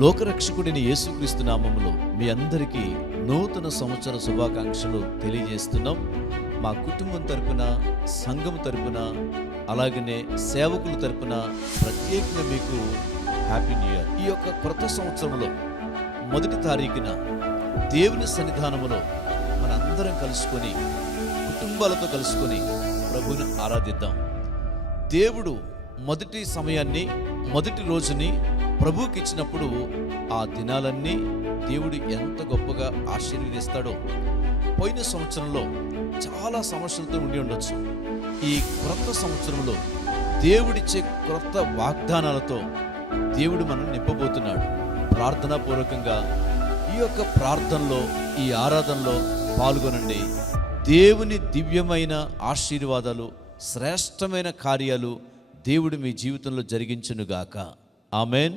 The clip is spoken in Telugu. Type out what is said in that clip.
లోకరక్షకుడైన యేసుక్రీస్తు నామములో మీ అందరికీ నూతన సంవత్సర శుభాకాంక్షలు తెలియజేస్తున్నాం. మా కుటుంబం తరపున, సంఘం తరపున, అలాగనే సేవకుల తరపున ప్రత్యేకంగా మీకు హ్యాపీ న్యూ ఇయర్. ఈ యొక్క క్రొత్త సంవత్సరంలో మొదటి తారీఖున దేవుని సన్నిధానములో మనందరం కలుసుకొని, కుటుంబాలతో కలుసుకొని ప్రభువుని ఆరాధిద్దాం. దేవుడు మొదటి సమయాన్ని, మొదటి రోజుని ప్రభువుకి ఇచ్చినప్పుడు ఆ దినాలన్నీ దేవుడు ఎంత గొప్పగా ఆశీర్వదిస్తాడో. పోయిన సంవత్సరంలో చాలా సమస్యలతో ఉండి ఉండొచ్చు. ఈ క్రొత్త సంవత్సరంలో దేవుడిచ్చే క్రొత్త వాగ్దానాలతో దేవుడు మనం నింపబోతున్నాడు. ప్రార్థనాపూర్వకంగా ఈ యొక్క ప్రార్థనలో, ఈ ఆరాధనలో పాల్గొనండి. దేవుని దివ్యమైన ఆశీర్వాదాలు, శ్రేష్టమైన కార్యాలు దేవుడు మీ జీవితంలో జరిగించునుగాక. ఆమెన్.